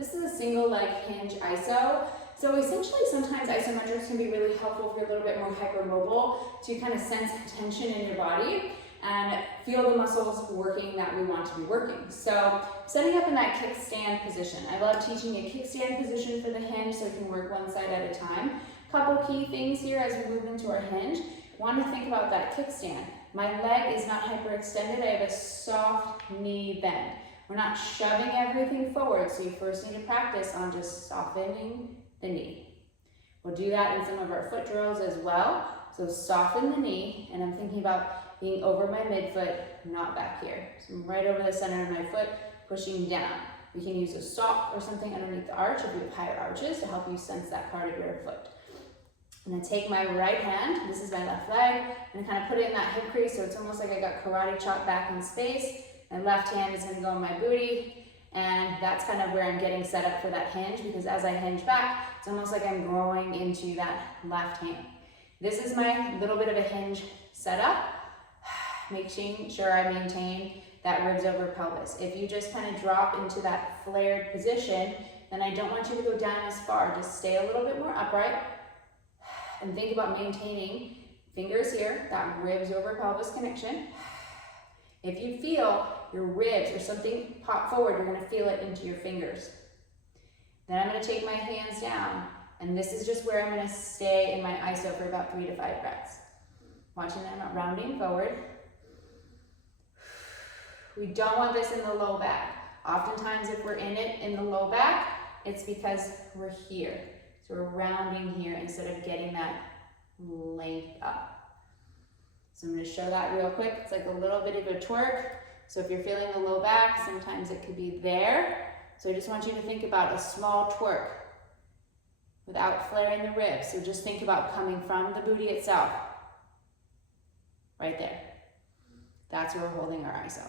This is a single leg hinge ISO. So essentially sometimes isometrics can be really helpful if you're a little bit more hypermobile to kind of sense tension in your body and feel the muscles working that we want to be working. So setting up in that kickstand position. I love teaching a kickstand position for the hinge so you can work one side at a time. Couple key things here as we move into our hinge. Want to think about that kickstand. My leg is not hyperextended. I have a soft knee bend. We're not shoving everything forward, so you first need to practice on just softening the knee. We'll do that in some of our foot drills as well. So soften the knee, and I'm thinking about being over my midfoot, not back here. So I'm right over the center of my foot, pushing down. We can use a sock or something underneath the arch if you have higher arches to help you sense that part of your foot. I'm gonna take my right hand, this is my left leg, and kind of put it in that hip crease so it's almost like I got karate chop back in space. My left hand is gonna go in my booty, and that's kind of where I'm getting set up for that hinge, because as I hinge back, it's almost like I'm growing into that left hand. This is my little bit of a hinge setup, making sure I maintain that ribs over pelvis. If you just kind of drop into that flared position, then I don't want you to go down as far. Just stay a little bit more upright and think about maintaining fingers here, that ribs over pelvis connection. If you feel your ribs or something pop forward, you're gonna feel it into your fingers. Then I'm gonna take my hands down, and this is just where I'm gonna stay in my ISO for about 3 to 5 breaths. Watching that, I'm not rounding forward. We don't want this in the low back. Oftentimes if we're in it in the low back, it's because we're here. So we're rounding here instead of getting that length up. So I'm gonna show that real quick. It's like a little bit of a twerk. So if you're feeling the low back, sometimes it could be there. So I just want you to think about a small twerk without flaring the ribs. So just think about coming from the booty itself. Right there. That's where we're holding our ISO.